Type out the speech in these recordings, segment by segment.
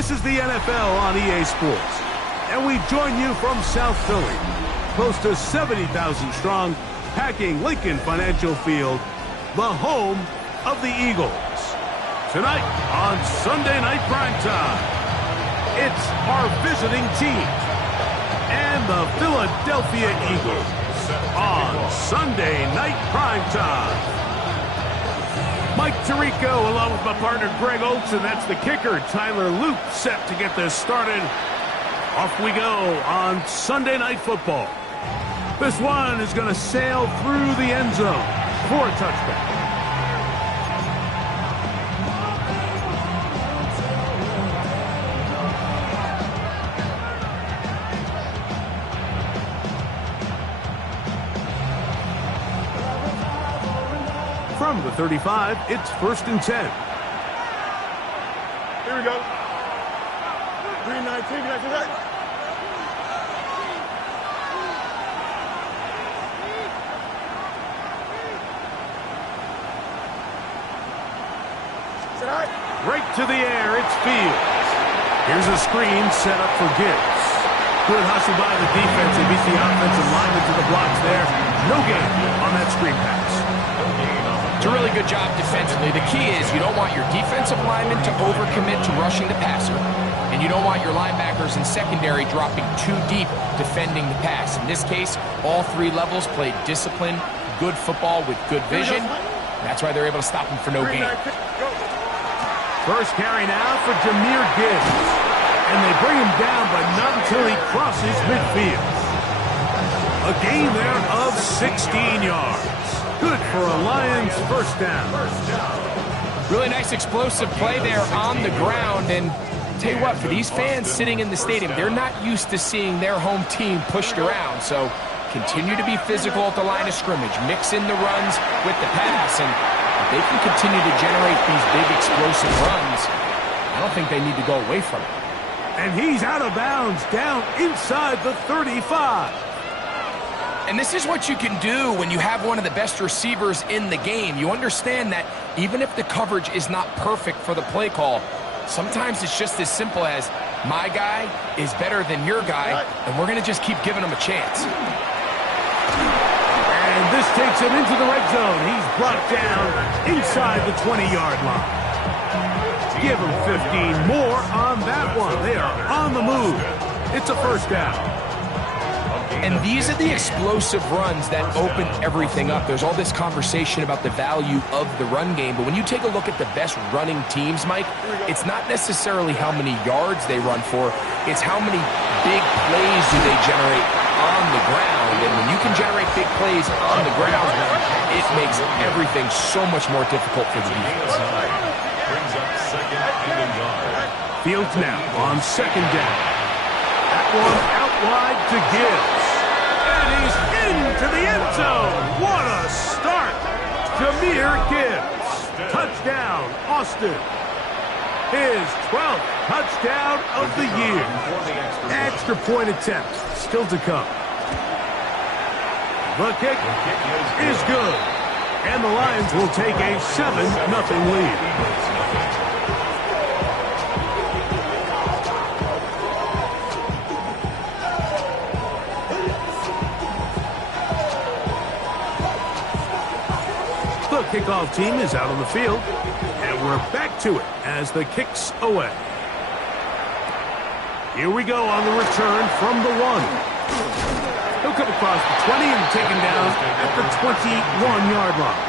This is the NFL on EA Sports, and we join you from South Philly, close to 70,000 strong, packing Lincoln Financial Field, the home of the Eagles. Tonight on Sunday Night Primetime, it's our visiting team and the Philadelphia Eagles on Sunday Night Primetime. Mike Tirico along with my partner Greg Olson. That's the kicker. Tyler Loop set to get this started. Off we go on Sunday Night Football. This one is going to sail through the end zone for a touchdown. From the 35, it's 1st and 10. Here we go. 3-19, that's right. Right to the air, it's Fields. Here's a screen set up for Gibbs. Good hustle by the defense. They beat the offensive lineman to the blocks there. No gain on that screen pass. It's a really good job defensively. The key is you don't want your defensive linemen to overcommit to rushing the passer, and you don't want your linebackers in secondary dropping too deep defending the pass. In this case, all three levels played disciplined, good football with good vision. That's why they're able to stop him for no gain. First carry now for Jahmyr Gibbs. And they bring him down, but not until he crosses midfield. A gain there of 16 yards. Good for a Lions first down. Really nice explosive play there on the ground. And tell you what, for these fans sitting in the stadium, they're not used to seeing their home team pushed around. So continue to be physical at the line of scrimmage. Mix in the runs with the pass. And if they can continue to generate these big explosive runs, I don't think they need to go away from it. And he's out of bounds down inside the 35. And this is what you can do when you have one of the best receivers in the game. You understand that even if the coverage is not perfect for the play call, sometimes it's just as simple as my guy is better than your guy, and we're going to just keep giving him a chance. And this takes him into the red zone. He's brought down inside the 20-yard line. Give him 15 more on that one. They are on the move. It's a first down. And these are the explosive runs that open everything up. There's all this conversation about the value of the run game, but when you take a look at the best running teams, Mike, it's not necessarily how many yards they run for, it's how many big plays do they generate on the ground. And when you can generate big plays on the ground, it makes everything so much more difficult for the defense. Fields now on second down. That one out wide to Gibbs. And he's into the end zone. What a start. Jahmyr Gibbs. Touchdown, Austin. His 12th touchdown of the year. Extra point attempt still to come. The kick is good. And the Lions will take a 7-0 lead. The kickoff team is out on the field, and we're back to it as the kick's away. Here we go on the return from the 1. He'll come across the 20 and taken down at the 21-yard line.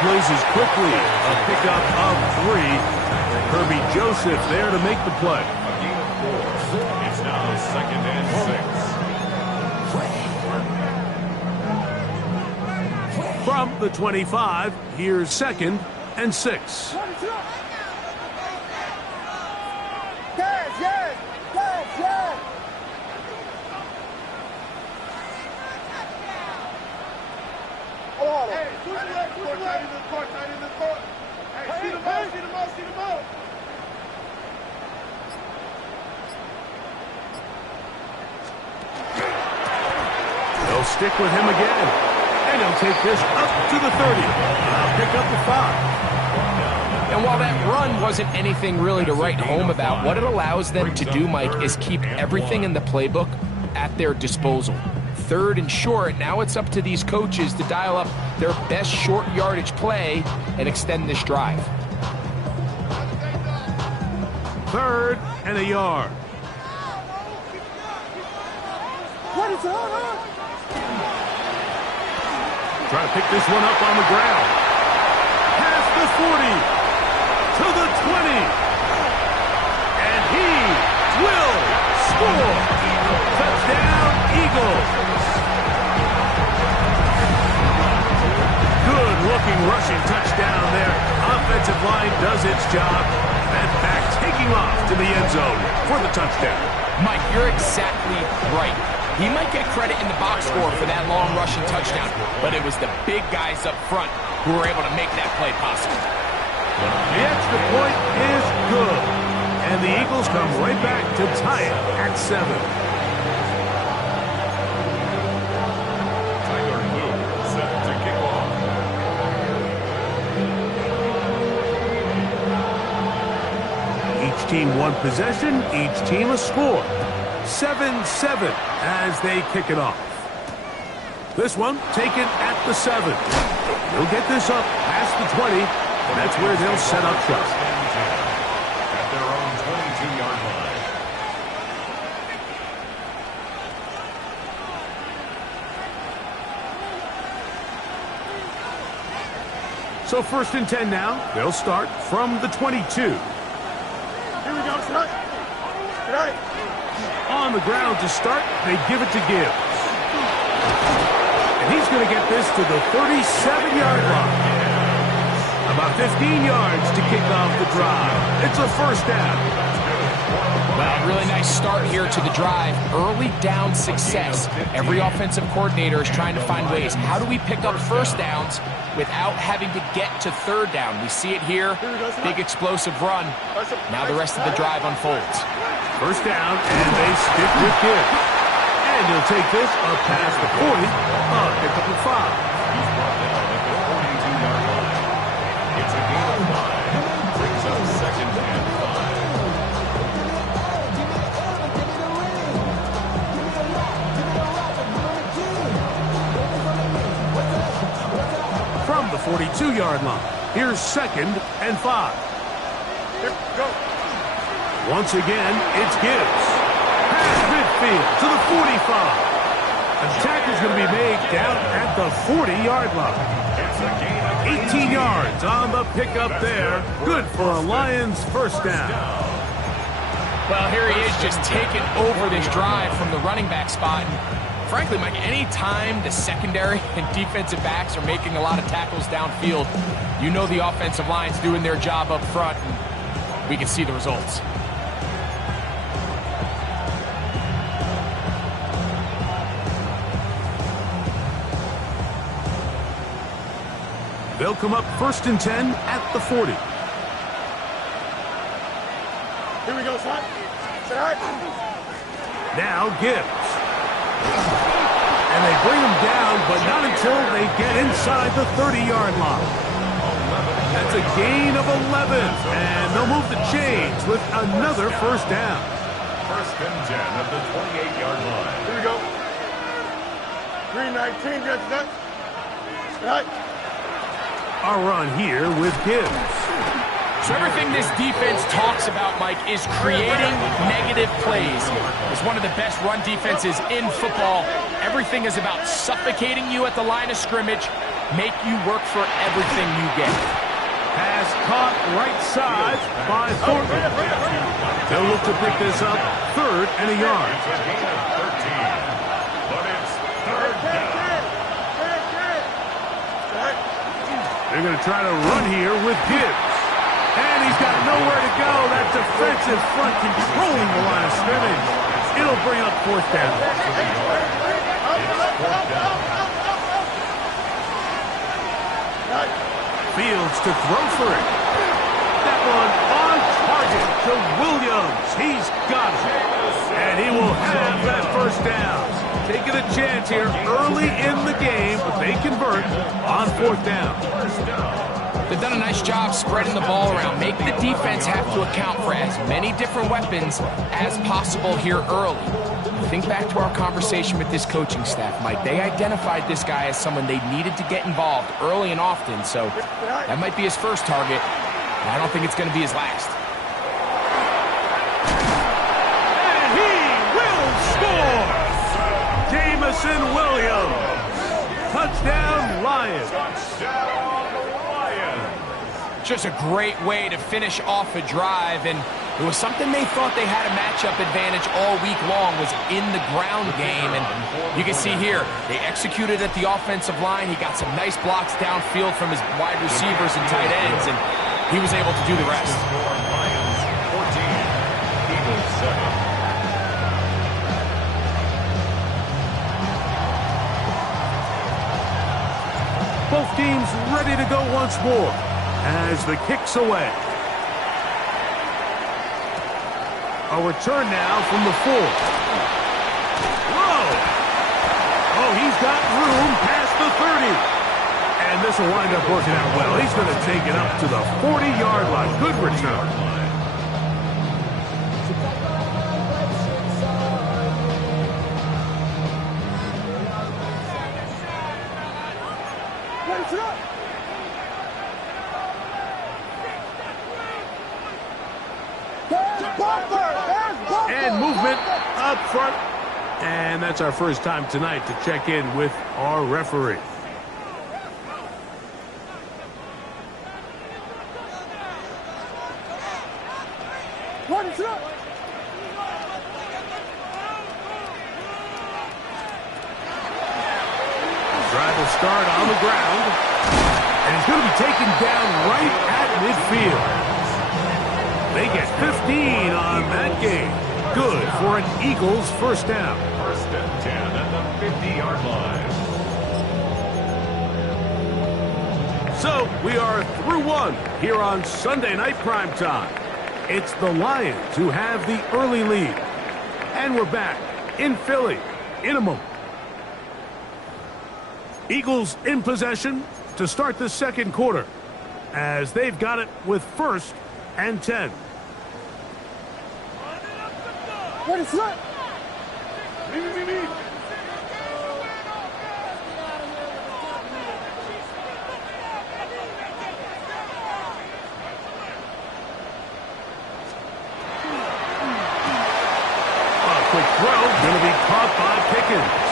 Closes quickly. A pickup of 3. Kirby Joseph there to make the play. It's now 2nd and 6. From the 25, here's 2nd and 6. Yes, yes, yes, yes. They'll stick with him again. And he'll take this up to the 30. I'll pick up the 5. And while that run wasn't anything really to write home about, what it allows them to do, Mike, is keep everything in the playbook at their disposal. 3rd and short, now it's up to these coaches to dial up their best short yardage play and extend this drive. 3rd and a yard. What is that? Try to pick this one up on the ground. Past the 40. To the 20. And he will score. Touchdown, Eagles. Good-looking rushing touchdown there. Offensive line does its job. And back taking off to the end zone for the touchdown. Mike, you're exactly right. He might get credit in the box score for that long rushing touchdown, but it was the big guys up front who were able to make that play possible. The extra point is good. And the Eagles come right back to tie it at 7. Tyler Luke set to kick off. Each team one possession, each team a score. 7-7 as they kick it off. This one taken at the 7. They'll get this up past the 20. That's where they'll set up shop. At their own 22-yard line. So 1st and 10 now. They'll start from the 22. Here we go, son. Right. On the ground to start, they give it to Gibbs. And he's going to get this to the 37-yard line. About 15 yards to kick off the drive. It's a 1st down. Well, really nice start here to the drive. Early down success. Every offensive coordinator is trying to find ways. How do we pick up 1st downs without having to get to 3rd down? We see it here. Big explosive run. Now the rest of the drive unfolds. 1st down, and they stick with Gibbs. And he'll take this up past the 40. Pick up the 5. He's brought down at the 42-yard line. It's a gain of 5. Brings up 2nd and 5. From the 42-yard line, here's 2nd and 5. Here, go. Once again, it's Gibbs. Past midfield to the 45. The tacle's going to be made down at the 40-yard line. It's a gain of 18 yards on the pickup there. Good for a Lions 1st down. Well, here he is just taking over this drive from the running back spot. And frankly, Mike, any time the secondary and defensive backs are making a lot of tackles downfield, you know the offensive line's doing their job up front, and we can see the results. They'll come up 1st and 10 at the 40. Here we go, son. Sit right. Now Gibbs. And they bring him down, but not until they get inside the 30-yard line. That's a gain of 11, and they'll move the chains with another 1st down. 1st and 10 at the 28-yard line. Here we go. 3-19, get that. Sit right. A run here with Gibbs. So everything this defense talks about, Mike, is creating negative plays. It's one of the best run defenses in football. Everything is about suffocating you at the line of scrimmage, make you work for everything you get. Pass caught right side by Thornton. They'll look to pick this up 3rd and a yard. It's a gain of 13. But it's 3rd down. They're going to try to run here with Gibbs. And he's got nowhere to go. That defensive front controlling the line of scrimmage. It'll bring up 4th down. It's 4th down. Fields to throw for it. That one on target to Williams. He's got it. And he will have that first down. Taking a chance here early in the game, but they convert on fourth down. They've done a nice job spreading the ball around, making the defense have to account for as many different weapons as possible here early. Think back to our conversation with this coaching staff, Mike. They identified this guy as someone they needed to get involved early and often, so that might be his first target. I don't think it's going to be his last. And he will score! Jameson Williams. Touchdown, Lions. Just a great way to finish off a drive, and it was something they thought they had a matchup advantage all week long, was in the ground game. And you can see here, they executed at the offensive line. He got some nice blocks downfield from his wide receivers and tight ends, and he was able to do the rest. Lions 14, Eagles 7. Both teams ready to go once more as the kick's away. A return now from the 4. Whoa! Oh, he's got room past the 30. And this will wind up working out well. He's going to take it up to the 40-yard line. Good return. And movement up front. And that's our first time tonight to check in with our referee. Drive will start on the ground. And he's going to be taken down right at midfield. They get 15 on that game. Good for an Eagles first down. First and 10 at the 50-yard line. So we are through one here on Sunday Night Primetime. It's the Lions who have the early lead. And we're back in Philly in a moment. Eagles in possession to start the second quarter as they've got it with first and 10. What is that? A quick throw, going to be caught by Pickens.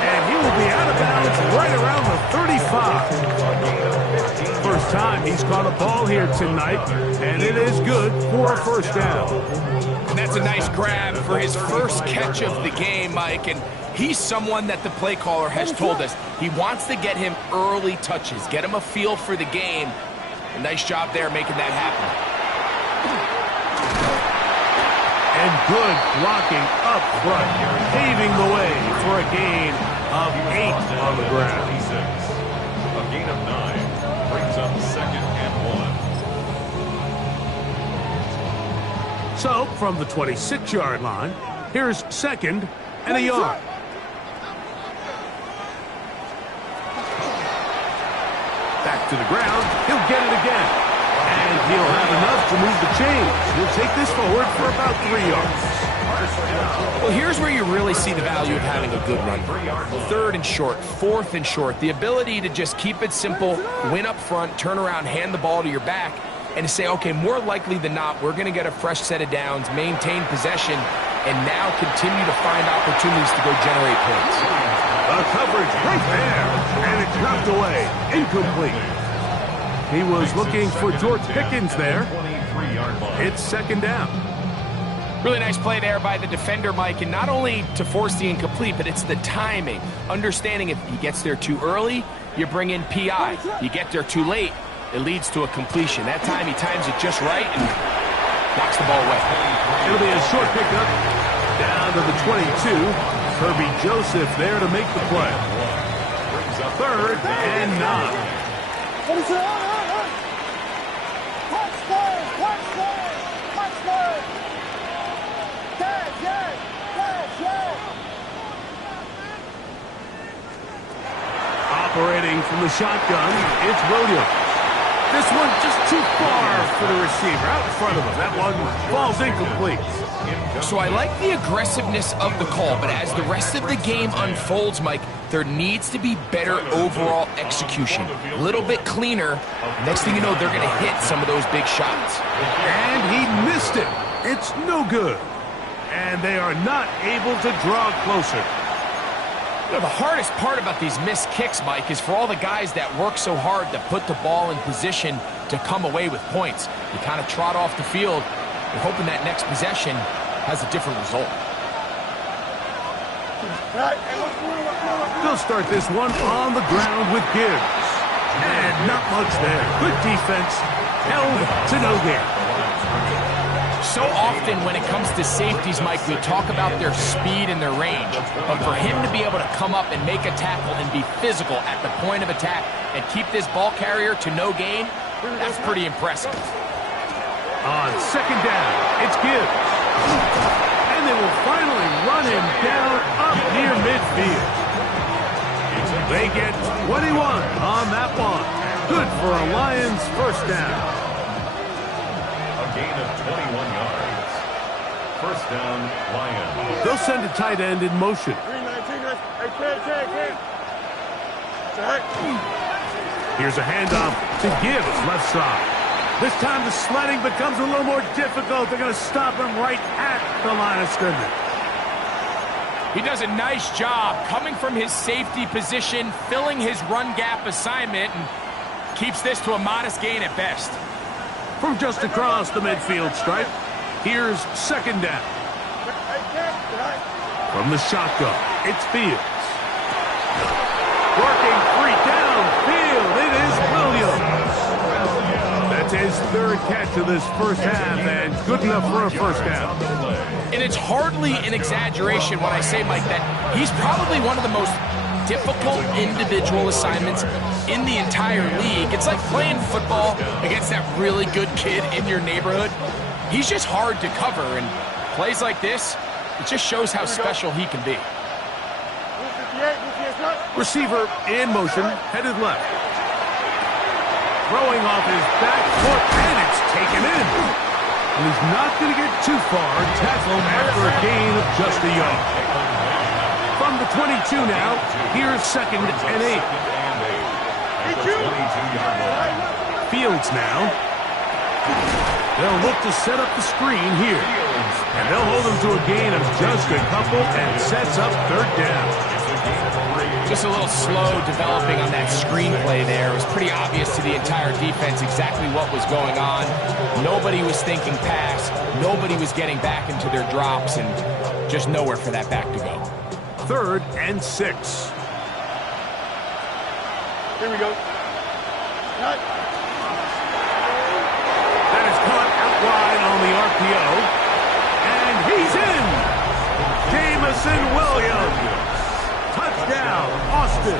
And he will be out of bounds right around the 35. First time he's caught a ball here tonight, and it is good for a first down. And that's a nice grab for his first catch of the game, Mike. And he's someone that the play caller has told us he wants to get him early touches, get him a feel for the game. A nice job there making that happen. And good blocking up front, paving the way for a gain of 8 on the ground. A gain of 9 brings up second and 1. So, from the 26-yard line, here's second and a yard. Back to the ground, he'll get it again. And he'll have enough to move the chains. He'll take this forward for about 3 yards. Well, here's where you really see the value of having a good run. Third and short, fourth and short. The ability to just keep it simple, win up front, turn around, hand the ball to your back, and say, okay, more likely than not, we're going to get a fresh set of downs, maintain possession, and now continue to find opportunities to go generate points. The coverage right there, and it's knocked away, incomplete. He was looking for George Pickens there. It's second down. Really nice play there by the defender, Mike, and not only to force the incomplete, but it's the timing. Understanding if he gets there too early, you bring in PI. You get there too late, it leads to a completion. That time he times it just right and knocks the ball away. It'll be a short pickup down to the 22. Kirby Joseph there to make the play. Third and 9. Operating from the shotgun, it's Williams. This one just too far for the receiver, out in front of him. That one falls incomplete. So I like the aggressiveness of the call, but as the rest of the game unfolds, Mike, there needs to be better overall execution. A little bit cleaner. Next thing you know, they're going to hit some of those big shots. And he missed it. It's no good. And they are not able to draw closer. You know, the hardest part about these missed kicks, Mike, is for all the guys that work so hard to put the ball in position to come away with points. You kind of trot off the field, you're hoping that next possession has a different result. They'll start this one on the ground with Gibbs. And not much there. Good defense. Held to no gain. So often when it comes to safeties, Mike, we talk about their speed and their range. But for him to be able to come up and make a tackle and be physical at the point of attack and keep this ball carrier to no gain, that's pretty impressive. On second down, it's Gibbs. And they will finally run him down up near midfield. They get 21 on that one. Good for a Lions first down. Gain of 21 yards. First down, Lions. They'll send a tight end in motion. Here's a handoff to Gibbs, left side. This time the sledding becomes a little more difficult. They're going to stop him right at the line of scrimmage. He does a nice job coming from his safety position, filling his run gap assignment, and keeps this to a modest gain at best. From just across the midfield stripe, here's second down. From the shotgun, it's Fields. Working free downfield, it is Williams. That's his third catch of this first half, and good enough for a first down. And it's hardly an exaggeration when I say, Mike, that he's probably one of the most difficult individual assignments in the entire league. It's like playing football against that really good kid in your neighborhood. He's just hard to cover, and plays like this, it just shows how special he can be. Receiver in motion, headed left. Throwing off his back foot, and it's taken in. And he's not going to get too far. Tackle after a gain of just a yard. From the 22 now, here's second and 8. Fields now. They'll look to set up the screen here. And they'll hold him to a gain of just a couple and sets up third down. Just a little slow developing on that screenplay there. It was pretty obvious to the entire defense exactly what was going on. Nobody was thinking pass. Nobody was getting back into their drops, and just nowhere for that back to go. Third and 6. Here we go. Cut. That is caught out wide on the RPO. And he's in. Jamison Williams. Touchdown, Austin.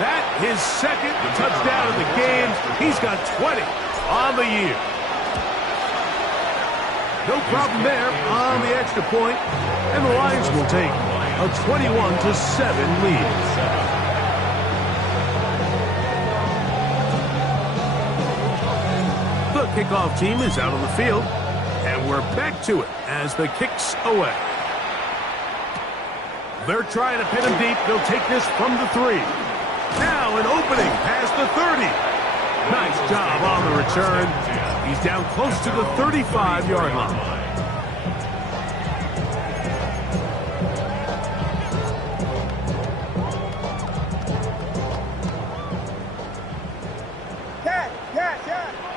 That his second touchdown of the game. He's got 20 on the year. No problem there on the extra point, and the Lions will take a 21-7 lead. The kickoff team is out on the field, and we're back to it as the kick's away. They're trying to pin him deep. They'll take this from the 3. Now an opening past the 30. Nice job on the return. He's down close to the 35-yard line.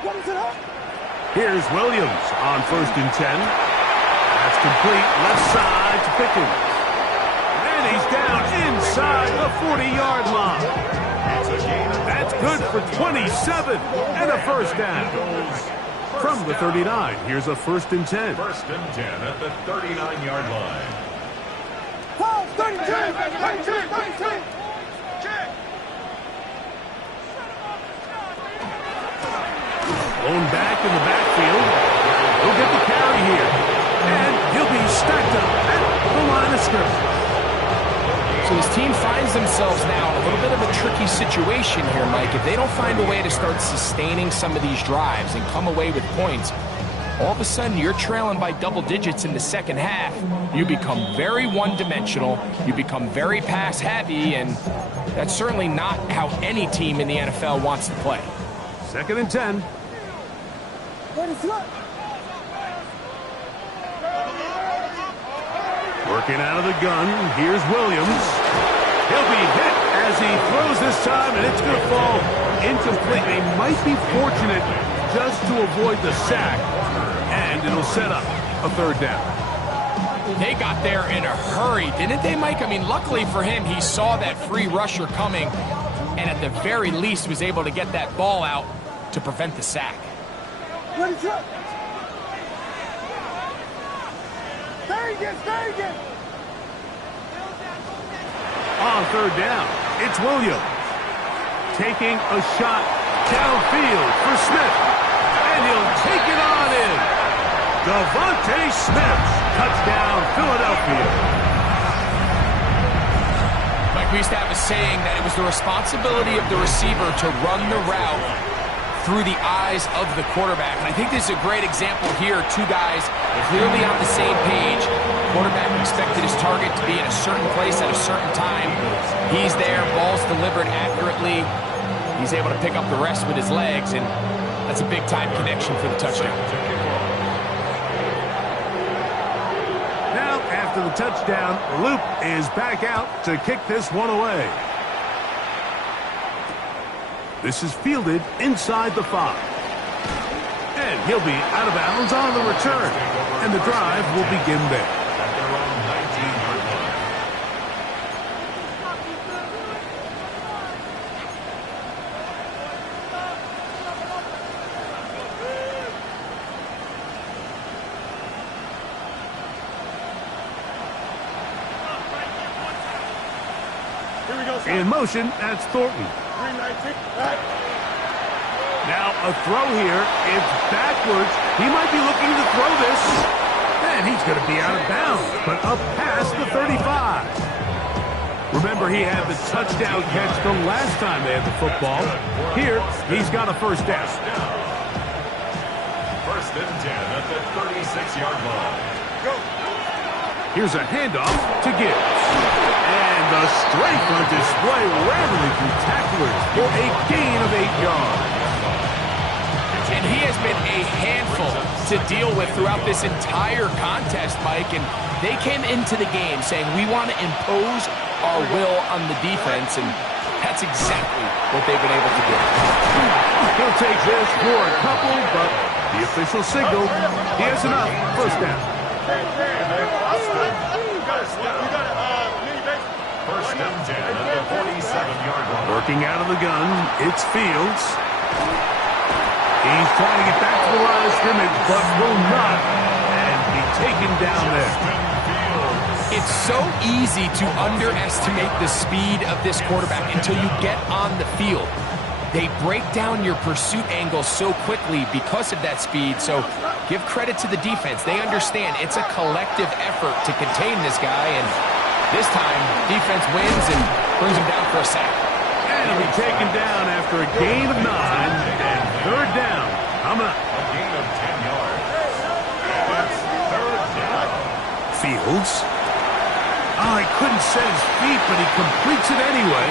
What is it up? Here's Williams on first and 10. That's complete left side to Pickens. And he's down inside the 40-yard line. That's good for 27 and a first down. From the 39, here's a first and 10. First and 10 at the 39-yard line. 32. Blown back in the backfield. He'll get the carry here. And he'll be stacked up at the line of scrimmage. So So this team finds themselves now in a little bit of a tricky situation here, Mike. If they don't find a way to start sustaining some of these drives and come away with points, all of a sudden you're trailing by double digits in the second half. You become very one-dimensional. You become very pass-heavy, and that's certainly not how any team in the NFL wants to play. 2nd and 10. Working out of the gun, here's Williams. He'll be hit as he throws this time, and it's going to fall incomplete. They might be fortunate just to avoid the sack, and it'll set up a 3rd down. They got there in a hurry, didn't they, Mike? I mean, luckily for him, he saw that free rusher coming, and at the very least was able to get that ball out to prevent the sack. On 3rd down, it's Williams. Taking a shot downfield for Smith. And he'll take it on in. Devontae Smith, touchdown, Philadelphia. Mike, we used to have a saying that it was the responsibility of the receiver to run the route through the eyes of the quarterback. And I think this is a great example here. Two guys clearly on the same page. Quarterback expected his target to be in a certain place at a certain time. He's there, ball's delivered accurately. He's able to pick up the rest with his legs, and that's a big-time connection for the touchdown. Now, after the touchdown, Luke is back out to kick this one away. This is fielded inside the 5. And he'll be out of bounds on the return. And the drive will begin there. At their own 19-yard line. Here we go, son. In motion, that's Thornton. 319. Now a throw here. It's backwards. He might be looking to throw this. And he's going to be out of bounds, but up past the 35. Remember, he had the touchdown catch the last time they had the football. Here, he's got a 1st down. 1st and 10 at the 36-yard line. Here's a handoff to Gibbs. And the strength on display rattling through tacklers for a gain of 8 yards. And he has been a handful to deal with throughout this entire contest, Mike. And they came into the game saying, we want to impose our will on the defense, and that's exactly what they've been able to do. He'll take this for a couple, but the official signal, he has enough. 1st down. 1st and 10 at the 47-yard line. Working out of the gun, it's Fields. He's trying to get back to the line of scrimmage, but will not, and be taken down there. It's so easy to underestimate the speed of this quarterback until you get on the field. They break down your pursuit angle so quickly because of that speed, so give credit to the defense. They understand it's a collective effort to contain this guy, and this time, defense wins and brings him down for a sack. And he'll be taken down after a gain of 9, and 3rd down. Coming up. A gain of 10 yards. It's 3rd down. Fields. Oh, he couldn't set his feet, but he completes it anyway.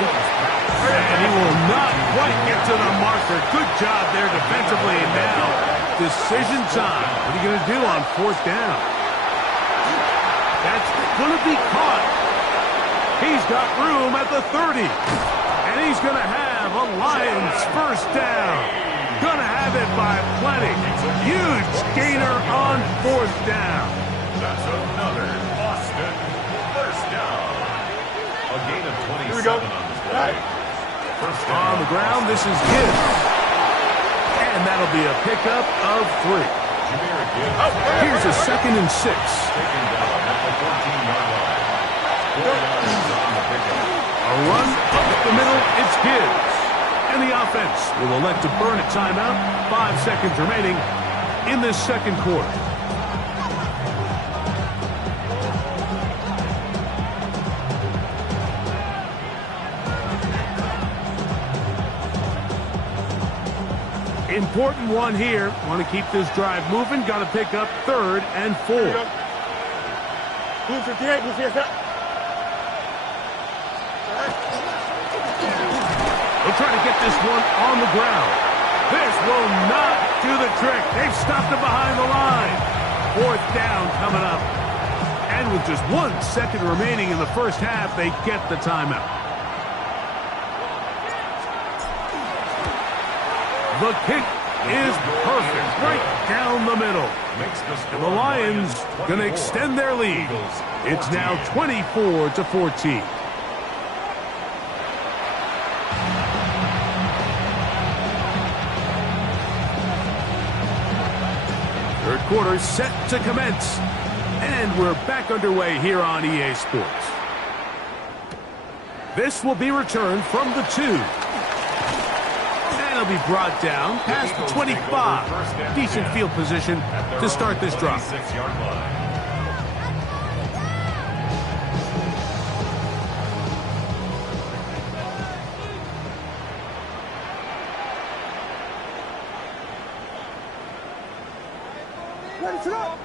And he will not quite get to the marker. Good job there defensively. And now, decision time. What are you going to do on 4th down? That's going to be caught. He's got room at the 30. And he's going to have a Lions 1st down. Going to have it by plenty. Huge gainer on 4th down. That's another Boston 1st down. A gain of 27 Here we go. on this play. 1st down. On the ground, this is Gibbs. And that'll be a pickup of 3. Jahmyr Gibbs. Here's a 2nd and 6. Taken down at the 14-yard line. 4 yards on the pickup. A run up the middle, it's Gibbs. And the offense will elect to burn a timeout. 5 seconds remaining in this 2nd quarter. Important one here. Want to keep this drive moving. Got to pick up 3rd and 4. Move 58, move 58. They'll try to get this one on the ground. This will not do the trick. They've stopped him behind the line. 4th down coming up. And with just 1 second remaining in the first half, they get the timeout. The kick is perfect, right down the middle. And the Lions going to extend their lead. It's now 24-14. Third quarter set to commence. And we're back underway here on EA Sports. This will be returned from the 2. And it'll be brought down past the 25. Decent field position to start this drive. Ready to go.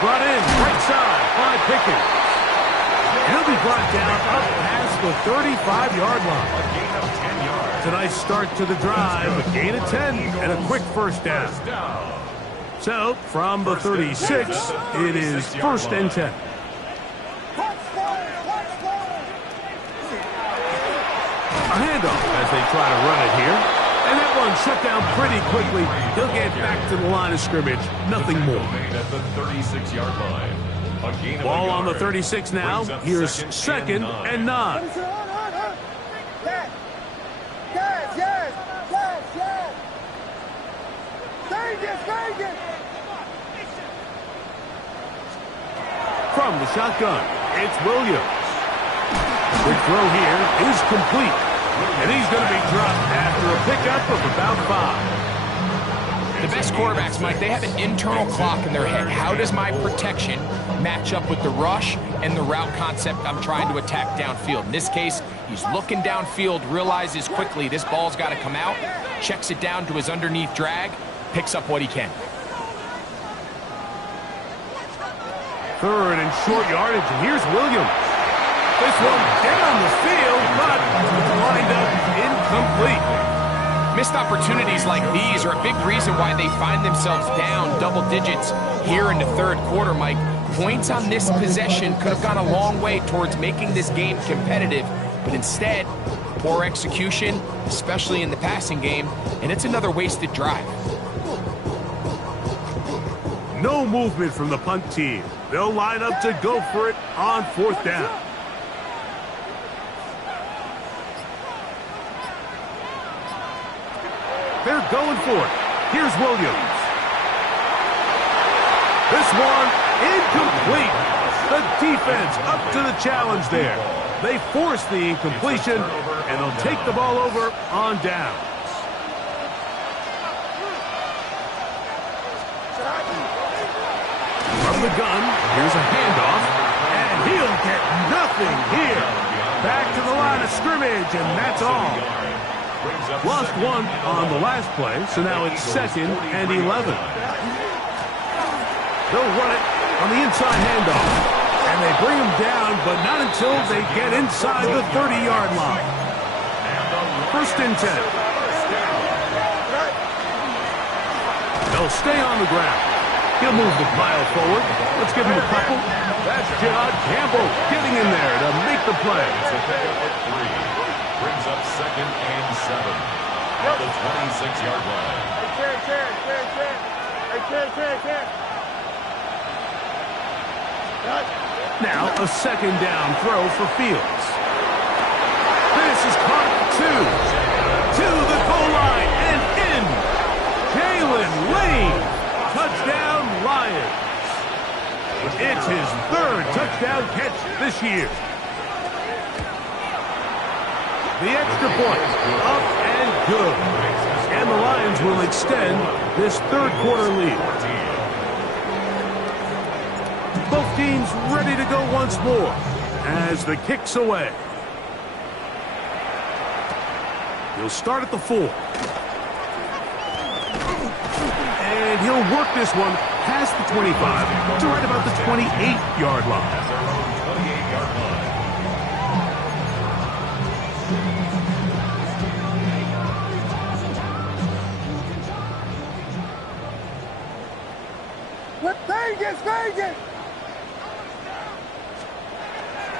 Brought in right side by Pickens. He'll be brought down up past the 35-yard line. It's a nice start to the drive, a gain of 10 and a quick first down. So from the 36, it is 1st and 10. A handoff as they try to run it here. And that one shut down pretty quickly. He'll get back to the line of scrimmage. Nothing more. At the 36-yard line. Ball on the 36 now. Here's 2nd and 9. From the shotgun, it's Williams. The throw here is complete. And he's going to be dropped after a pickup of about 5. The best quarterbacks, Mike, they have an internal clock in their head. How does my protection match up with the rush and the route concept I'm trying to attack downfield? In this case, he's looking downfield, realizes quickly this ball's got to come out, checks it down to his underneath drag, picks up what he can. 3rd and short yardage, and here's Williams. This one down the field, but lined up incomplete. Missed opportunities like these are a big reason why they find themselves down double digits here in the 3rd quarter, Mike. Points on this possession could have gone a long way towards making this game competitive, but instead, poor execution, especially in the passing game, and it's another wasted drive. No movement from the punt team. They'll line up to go for it on 4th down. They're going for it. Here's Williams. This one incomplete. The defense up to the challenge there. They force the incompletion, and they'll take the ball over on downs. From the gun, here's a handoff, and he'll get nothing here. Back to the line of scrimmage, and that's all. Lost 1 on the last play, so now it's 2nd and 11. They'll run it on the inside handoff, and they bring him down, but not until they get inside the 30-yard line. 1st and 10. They'll stay on the ground. He'll move the pile forward. Let's give him a couple. That's John Campbell getting in there to make the play. Brings up 2nd and 7 at the 26-yard line. Now a 2nd down throw for Fields. This is caught 2. To the goal line and in. Jalen Lane. Touchdown Lions. It's his 3rd touchdown catch this year. The extra point, up and good. And the Lions will extend this 3rd quarter lead. Both teams ready to go once more. as the kick's away. He'll start at the 4. And he'll work this one past the 25 to right about the 28-yard line. At their own 28-yard line. Vegas!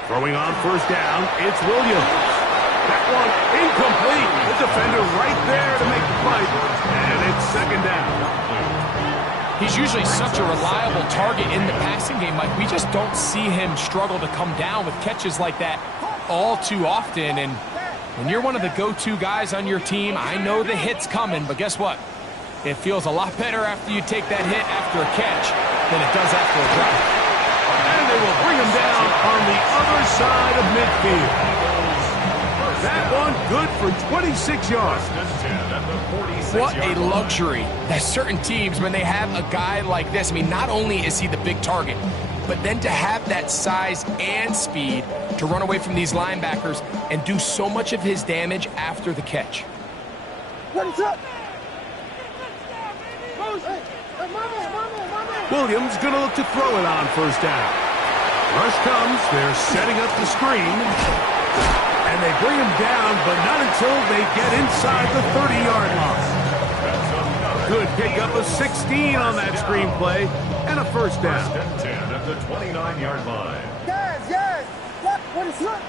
Throwing on first down, it's Williams. That one incomplete. The defender right there to make the play. And it's second down. He's usually such a reliable target in the passing game, Mike. We just don't see him struggle to come down with catches like that all too often. And when you're one of the go-to guys on your team, I know the hit's coming, but guess what? It feels a lot better after you take that hit after a catch than it does after a drop. And they will bring him down on the other side of midfield. That one good for 26 yards. What a luxury that certain teams, when they have a guy like this, I mean, not only is he the big target, but then to have that size and speed to run away from these linebackers and do so much of his damage after the catch. What is up? Williams going to look to throw it on first down. Rush comes. They're setting up the screen. And they bring him down, but not until they get inside the 30-yard line. Good pickup of 16 on that screen play and a first down. First and 10 at the 29-yard line. Yes! What is up?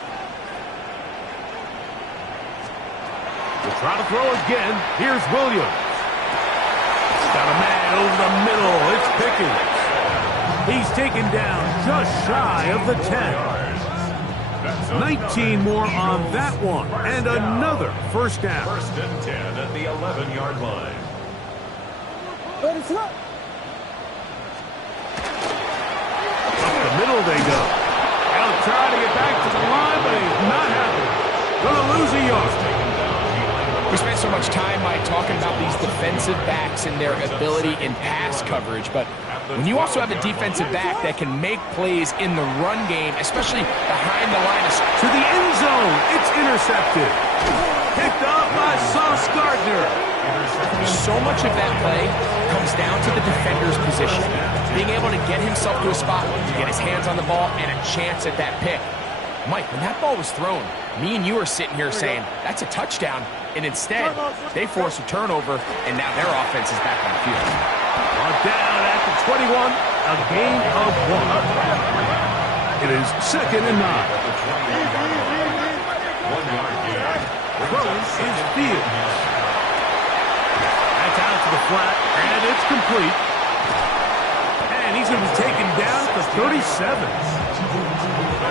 We'll try to throw again. Here's Williams. Got a man over the middle. It's Pickens. He's taken down just shy of the 10. 19 more on that one. And another first down. First and 10 at the 11-yard line. What is up? Up the middle they go. They'll try to get back to the line, but he's not happy. Gonna lose a yard. We spent so much time, Mike, talking about these defensive backs and their ability in pass coverage, but when you also have a defensive back that can make plays in the run game, especially behind the line of scrimmage. To the end zone, it's intercepted. Picked up by Sauce Gardner. So much of that play comes down to the defender's position, being able to get himself to a spot, to get his hands on the ball, and a chance at that pick. Mike, when that ball was thrown, me and you are sitting here saying, that's a touchdown, and instead, they force a turnover, and now their offense is back on the field. Brought down at the 21, a gain of 1. It is second and 9. 1 yard gain. Throws is Fields. That's out to the flat, and it's complete. And he's going to be taken down at the 37.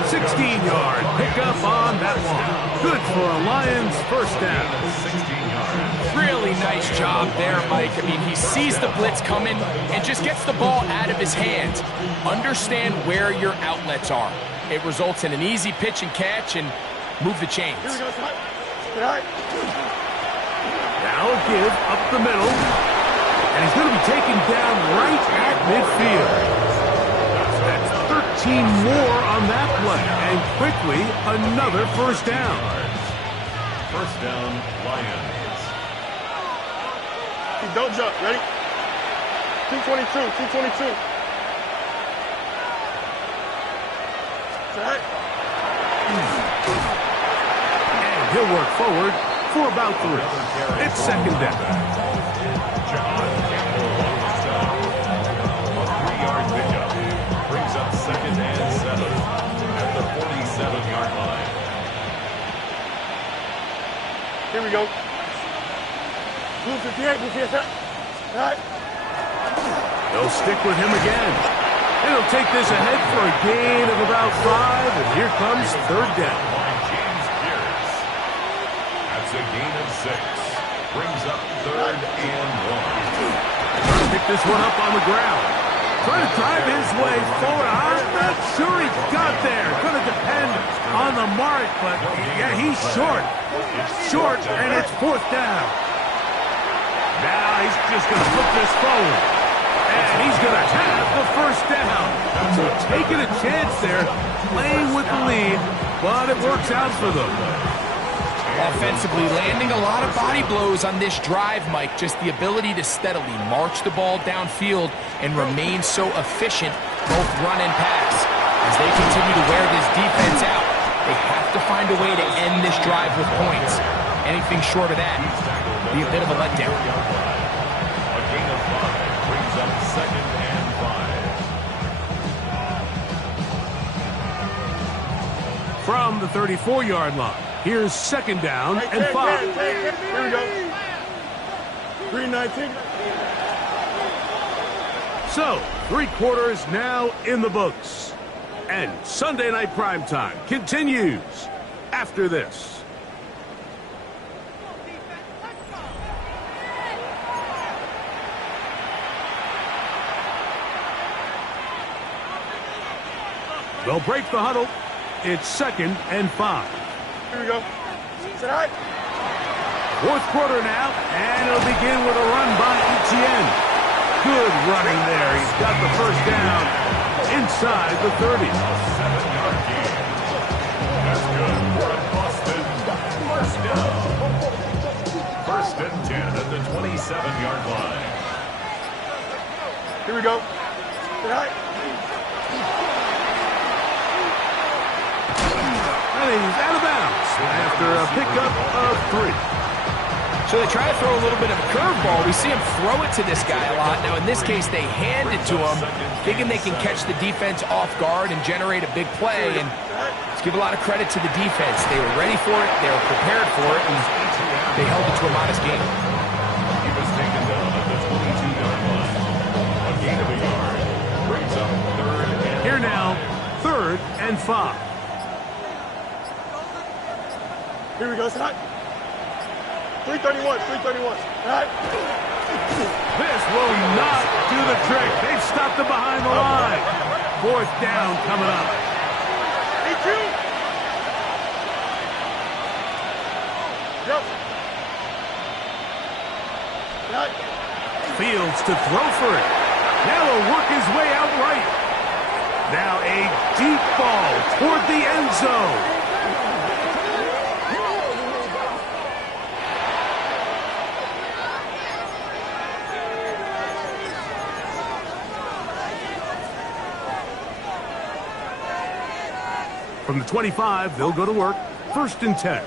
16-yard pickup on that one. Good for a Lions first down. 16 yards. Really nice job there, Mike. I mean, he sees the blitz coming and just gets the ball out of his hands. Understand where your outlets are. It results in an easy pitch and catch and move the chains. Now a give up the middle. And he's going to be taken down right at midfield. That's 13 more on that play. And quickly, another first down. First down, Lions. Don't jump. Ready? 222. Right. And he'll work forward for about 3. It's second down. John Campbell on the stop. A 3-yard pickup. Brings up second and 7 at the 47-yard line. Here we go. Blue 58. All right. They'll stick with him again. And he'll take this ahead for a gain of about 5. And here comes third down. By James Pierce. That's a gain of 6. Brings up third and 1. Pick this one up on the ground. Trying to drive his way forward. I'm not sure he got there. Going to depend on the mark, but yeah, he's short. Short, and it's fourth down. Now he's just going to put this forward. And he's going to have the first down. taking a chance there, playing with the lead, but it works out for them. Offensively, landing a lot of body blows on this drive, Mike. Just the ability to steadily march the ball downfield and remain so efficient, both run and pass. As they continue to wear this defense out, they have to find a way to end this drive with points. Anything short of that would be a bit of a letdown. A gain of 5 brings up 2nd and 5. From the 34-yard line, here's 2nd down and 5. Here we go. 3-19. So, 3 quarters now in the books. And Sunday Night Primetime continues after this. They'll break the huddle. It's 2nd and 5. Here we go. Sit high. 4th quarter now, and it'll begin with a run by Etienne. Good running there. He's got the first down inside the 30. 7-yard gain. That's good for a Boston first down. 1st and 10 at the 27-yard line. Here we go. Sit high. And he's out of bounds after a pickup of 3. So they try to throw a little bit of a curveball. We see him throw it to this guy a lot. Now, in this case, they hand it to him, thinking they can catch the defense off guard and generate a big play. And let's give a lot of credit to the defense. They were ready for it. They were prepared for it. And they held it to a modest gain. He was taken down at the 22-yard line. A gain of a yard brings up 3rd and 5. Here now, 3rd and 5. Here we go. Sit high. 331. 331. Right. This will not do the trick. They've stopped him behind the line. 4th down coming up. EQ. Yep. Right. Fields to throw for it. Now he'll work his way out right. Now a deep ball toward the end zone. From the 25, they'll go to work. 1st and 10.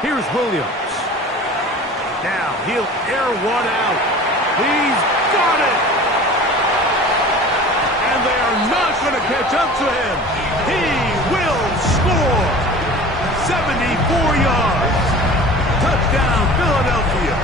Here's Williams. Now he'll air one out. He's got it. And they are not going to catch up to him. He will score. 74 yards. Touchdown, Philadelphia.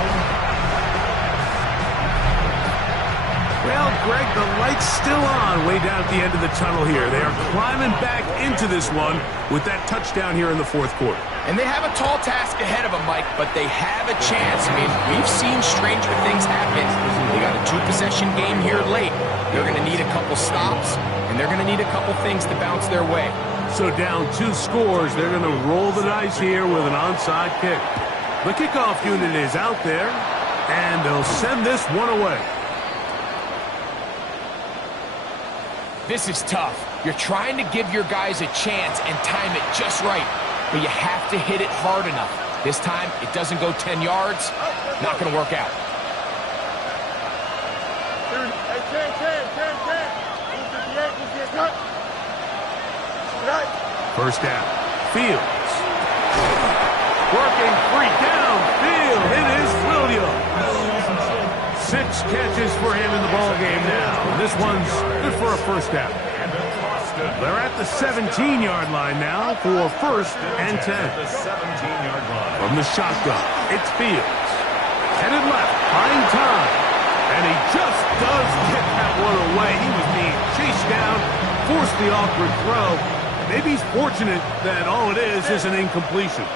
Well, Greg, the light's still on way down at the end of the tunnel here. They are climbing back into this one with that touchdown here in the 4th quarter. And they have a tall task ahead of them, Mike, but they have a chance. I mean, we've seen stranger things happen. They got a 2-possession game here late. They're going to need a couple stops, and they're going to need a couple things to bounce their way. So down 2 scores, they're going to roll the dice here with an onside kick. The kickoff unit is out there, and they'll send this one away. This is tough. You're trying to give your guys a chance and time it just right, but you have to hit it hard enough. This time, it doesn't go 10 yards. Not going to work out. First down. Fields. Working free downfield. It is Williams. 6 catches for him in the ballgame now. This one's good for a first down. They're at the 17-yard line now for 1st and 10. From the shotgun, it's Fields. Headed left, buying time. And he just does get that one away. He was being chased down, forced the awkward throw. Maybe he's fortunate that all it is an incompletion.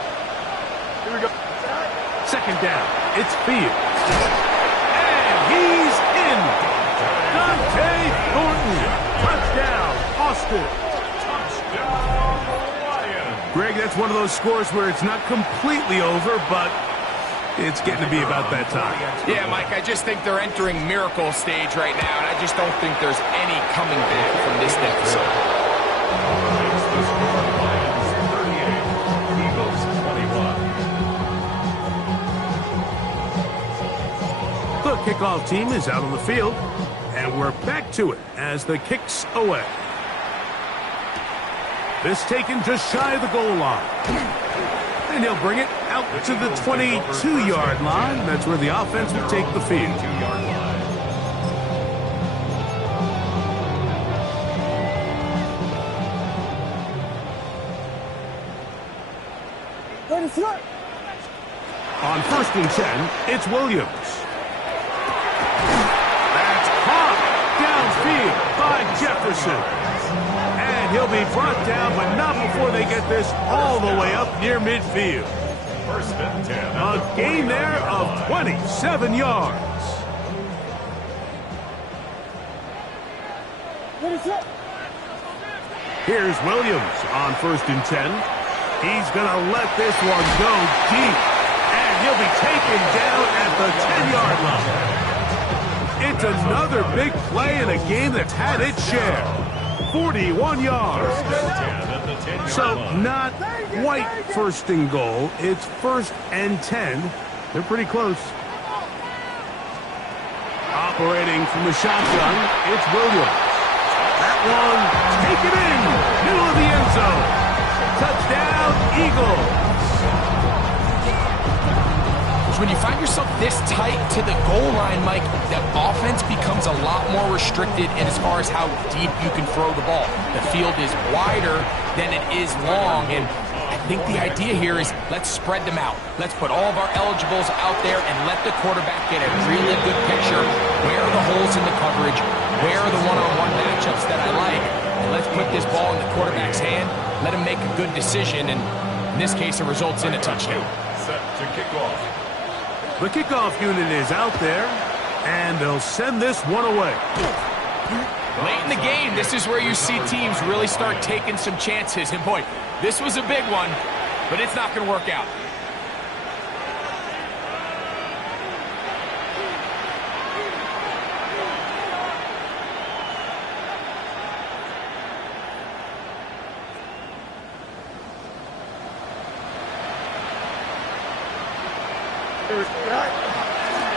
Here we go. 2nd down, it's Fields. He's in. Dante Thornton. Touchdown, Austin. Touchdown, Lions. Greg, that's one of those scores where it's not completely over, but It's getting to be about that time. Yeah, Mike, I just think they're entering miracle stage right now, and I just don't think there's any coming back from this deficit. Makes the score Lions 38, Eagles 21. The kickoff team is out on the field, and we're back to it as the kick's away. This taken just shy of the goal line. And he'll bring it out to the 22-yard line. That's where the offense will take the field. 2-yard line. On 1st and 10, it's Williams. That's caught downfield by Jefferson. And he'll be brought down, but not before they get this all the way up near midfield. 1st and 10. A gain there of 27 yards. Here's Williams on 1st and 10. He's going to let this one go deep. And he'll be taken down at the 10-yard line. It's another big play in a game that's had its share. 41 yards. So not quite 1st and goal. It's 1st and 10. They're pretty close. Operating from the shotgun, it's Williams. That one taken in. Middle of the end zone. Touchdown, Eagles. When you find yourself this tight to the goal line, Mike, the offense becomes a lot more restricted in as far as how deep you can throw the ball. The field is wider than it is long, and I think the idea here is let's spread them out. Let's put all of our eligibles out there and let the quarterback get a really good picture. Where are the holes in the coverage? Where are the one-on-one matchups that I like? And let's put this ball in the quarterback's hand, let him make a good decision, and in this case, it results in a touchdown. Set to kick off. The kickoff unit is out there, and they'll send this one away. Late in the game, this is where you see teams really start taking some chances. And boy, this was a big one, but it's not going to work out.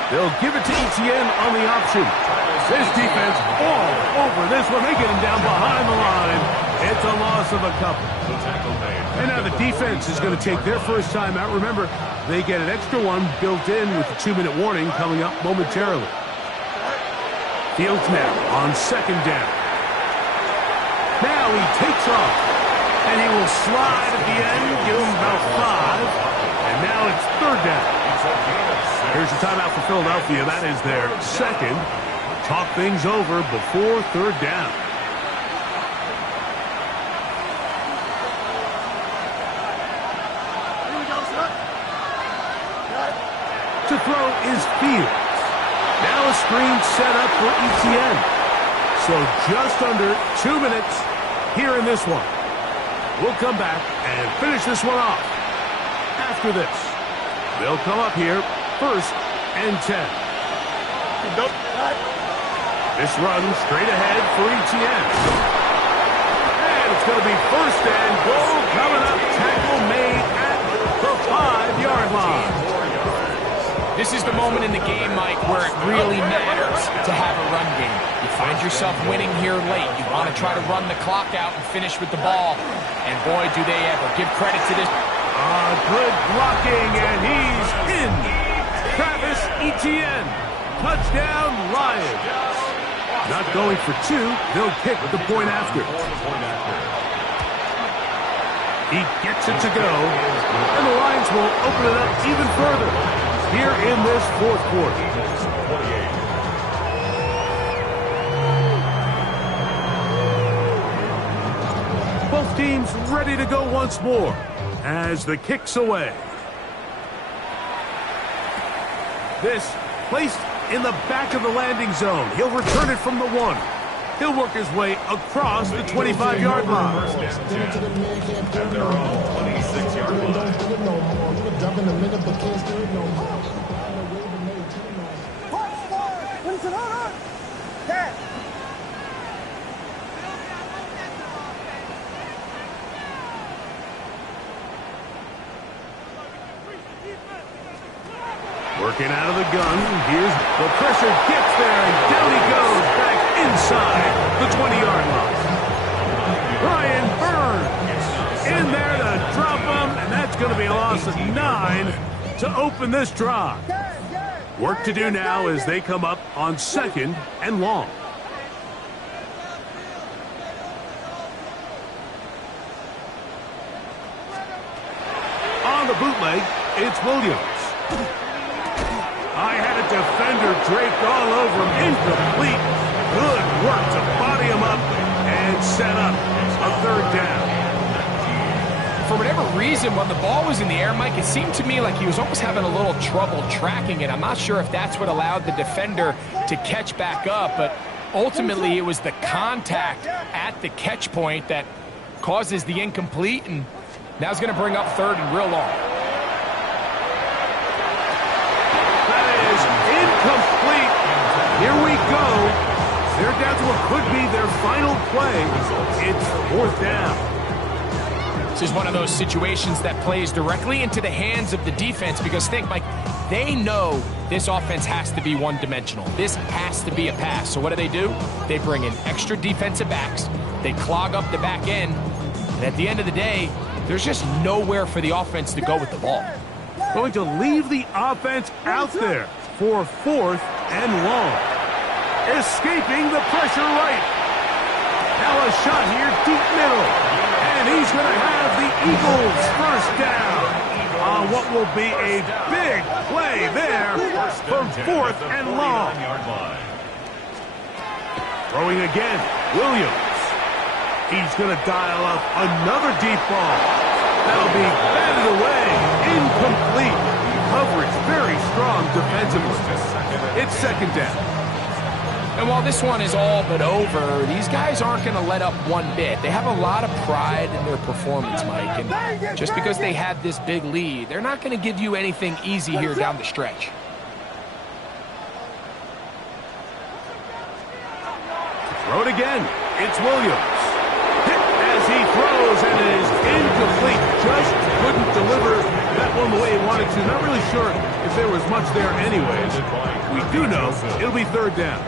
They'll give it to Etienne on the option. This defense all over this one. They get him down behind the line. It's a loss of a couple. And now the defense is going to take their first time out. Remember, they get an extra one built in with the 2-minute warning coming up momentarily. Fields now on 2nd down. Now he takes off. And he will slide at the end, give him about 5. And now it's 3rd down. Here's a timeout for Philadelphia. That is their 2nd. Talk things over before 3rd down. To throw is Fields. Now a screen set up for Etienne. So just under 2 minutes here in this one. We'll come back and finish this one off. After this, they'll come up here 1st and 10. This runs straight ahead for Etienne. And it's going to be 1st and goal coming up. Tackle made at the 5-yard line. This is the moment in the game, Mike, where it really matters to have a run game. You find yourself winning here late. You want to try to run the clock out and finish with the ball. And boy, do they ever. Give credit to this. Good blocking, and he's in. Travis Etienne. Touchdown, Lions. Not going for 2. They'll kick the point after. He gets it to go, and the Lions will open it up even further here in this 4th quarter. Both teams ready to go once more as the kick's away. This placed in the back of the landing zone. He'll return it from the 1. He'll work his way across the 25-yard line. At their own 26-yard line. Working out of the gun. Here's the pressure gets there, and down he goes back inside the 20-yard line. Brian Burns in there to drop him, and that's going to be a loss of 9 to open this drive. Work to do now as they come up on 2nd and long. On the bootleg, it's Williams. I had a defender draped all over him, incomplete. Good work to body him up and set up a 3rd down. For whatever reason, when the ball was in the air, Mike, it seemed to me like he was almost having a little trouble tracking it. I'm not sure if that's what allowed the defender to catch back up, but ultimately it was the contact at the catch point that causes the incomplete, and now it's going to bring up 3rd and real long. That is incomplete. Here we go. They're down to what could be their final play. It's 4th down. This is one of those situations that plays directly into the hands of the defense because think, Mike, they know this offense has to be one-dimensional. This has to be a pass. So what do? They bring in extra defensive backs. They clog up the back end. And at the end of the day, there's just nowhere for the offense to go with the ball. Going to leave the offense out there for 4th and long. Escaping the pressure right. Now a shot here deep middle. And he's going to have the Eagles 1st down on what will be a big play there from 4th and long. Throwing again, Williams. He's going to dial up another deep ball. That'll be batted away. Incomplete. Coverage very strong defensively. It's 2nd down. And while this one is all but over, these guys aren't going to let up one bit. They have a lot of pride in their performance, Mike. And just because they had this big lead, they're not going to give you anything easy here down the stretch. Throw it again. It's Williams. Hit as he throws, and it is incomplete. Just couldn't deliver that one the way he wanted to. Not really sure if there was much there anyways. We do know it'll be 3rd down.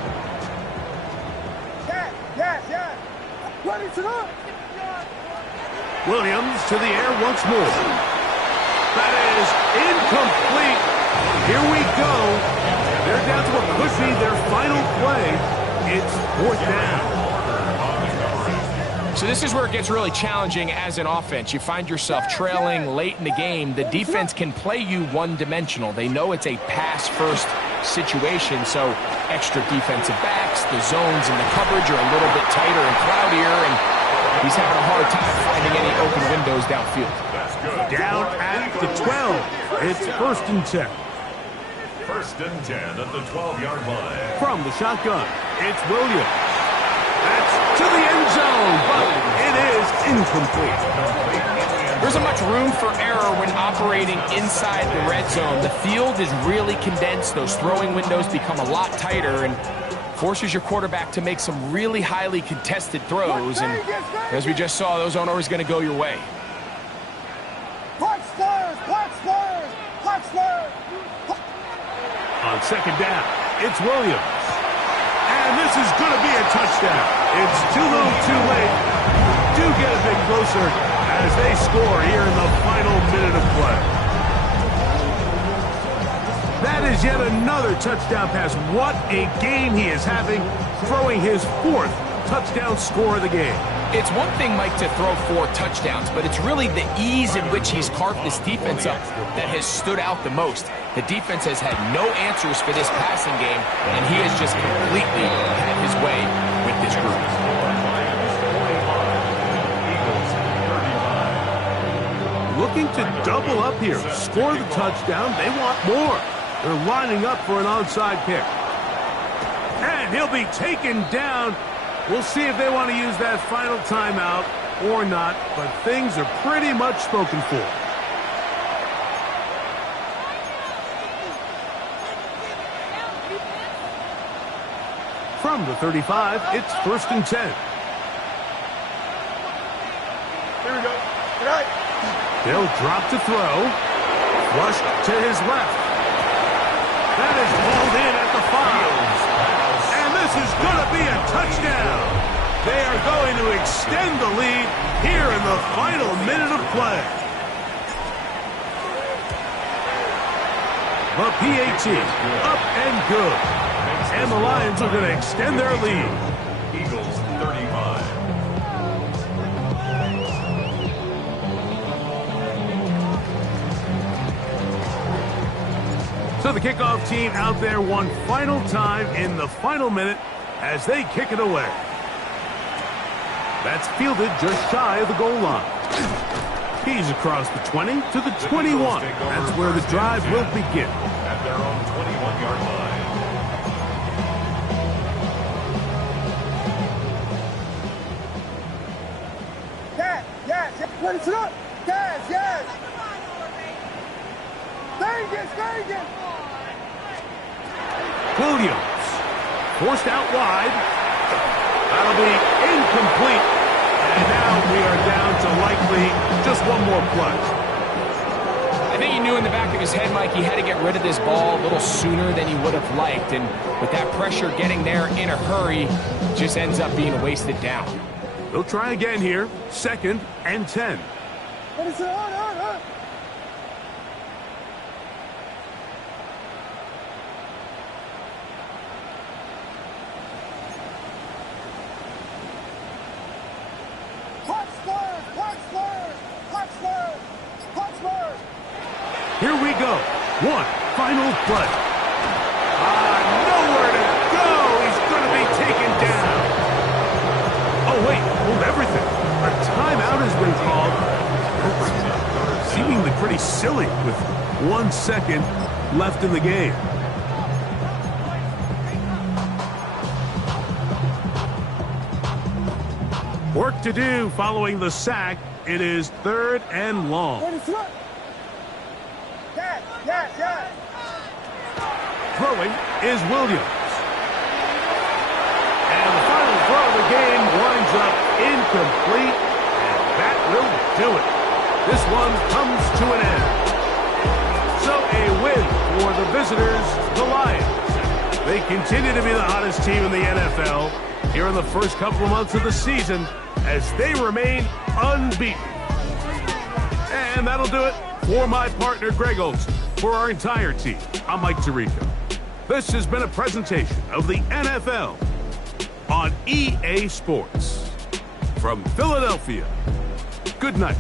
Williams to the air once more. That is incomplete. Here we go. They're down to what could be their final play. It's 4th down. So this is where it gets really challenging as an offense. You find yourself trailing late in the game. The defense can play you one-dimensional. They know it's a pass-first situation, so extra defensive backs, the zones and the coverage are a little bit tighter and cloudier, and he's having a hard time finding any open windows downfield. Down at the 12. It's 1st and 10. 1st and 10 at the 12-yard line. From the shotgun, it's Williams. That's to the end zone, but it is incomplete. There isn't much room for error when operating inside the red zone. The field is really condensed. Those throwing windows become a lot tighter and forces your quarterback to make some really highly contested throws. And as we just saw, those aren't always going to go your way. On 2nd down, it's Williams. And this is going to be a touchdown. It's too little too late. Do get a bit closer as they score here in the final minute of play. That is yet another touchdown pass. What a game he is having, throwing his 4th touchdown score of the game. It's one thing, Mike, to throw 4 touchdowns, but it's really the ease in which he's carved this defense up that has stood out the most. The defense has had no answers for this passing game, and he has just completely had his way with this group. Looking to double up here, score the touchdown. They want more. They're lining up for an onside kick. And he'll be taken down. We'll see if they want to use that final timeout or not, but things are pretty much spoken for. From the 35, it's 1st and 10. Here we go. Good night. They'll drop to throw. Flushed to his left. That is hauled in at the 5. And this is going to be a touchdown. They are going to extend the lead here in the final minute of play. The PAT up and good. And the Lions are going to extend their lead. Eagles 35. So the kickoff team out there one final time in the final minute as they kick it away. That's fielded just shy of the goal line. He's across the 20 to the 21. That's where the drive will begin. At their own 21-yard line. Yes. Ready to up. Yes. Vegas. Williams forced out wide. That'll be incomplete. And now we are down to likely just one more play. I think he knew in the back of his head, Mike, he had to get rid of this ball a little sooner than he would have liked. And with that pressure getting there in a hurry, just ends up being a wasted down. They'll try again here. 2nd and 10. Ready to on. Here we go. One final play. Nowhere to go. He's going to be taken down. Oh, wait. Hold everything. A timeout has been called. Seemingly pretty silly with 1 second left in the game. Work to do following the sack. It is 3rd and long. Yes. Throwing is Williams. And the final throw of the game winds up incomplete. And that will do it. This one comes to an end. So a win for the visitors, the Lions. They continue to be the hottest team in the NFL here in the first couple of months of the season as they remain unbeaten. And that'll do it for my partner, Greg Olson. For our entire team, I'm Mike Tirico. This has been a presentation of the NFL on EA Sports. From Philadelphia, good night.